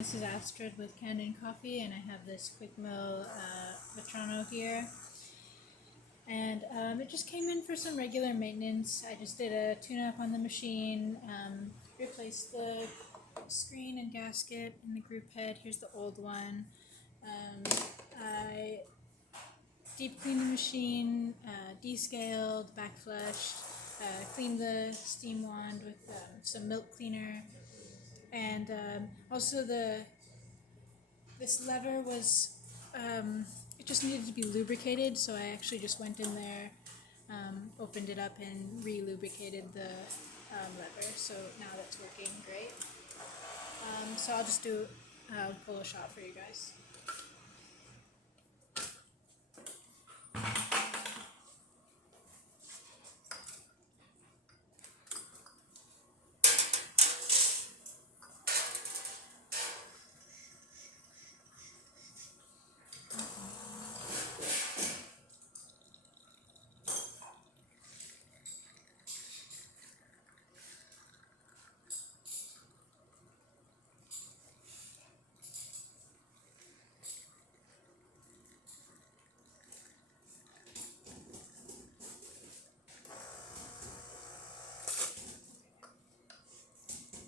This is Astrid with Kanen coffee, and I have this quick mill Vetrano here, and it just came in for some regular maintenance. I just did a tune-up on the machine, replaced the screen and gasket in the group head. Here's the old one. I deep cleaned the machine, descaled, backflushed, cleaned the steam wand with some milk cleaner. And also this lever was, it just needed to be lubricated, so I actually just went in there, opened it up and re-lubricated the lever, so now that's working great. So I'll just pull a shot for you guys.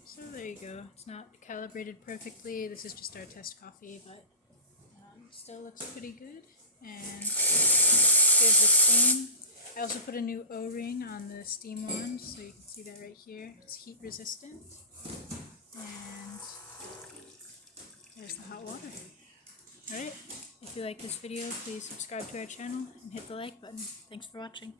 So there you go. It's not calibrated perfectly. This is just our test coffee, but still looks pretty good. And here's the steam. I also put a new O-ring on the steam wand, so you can see that right here. It's heat resistant. And there's the hot water. Alright, if you like this video, please subscribe to our channel and hit the like button. Thanks for watching.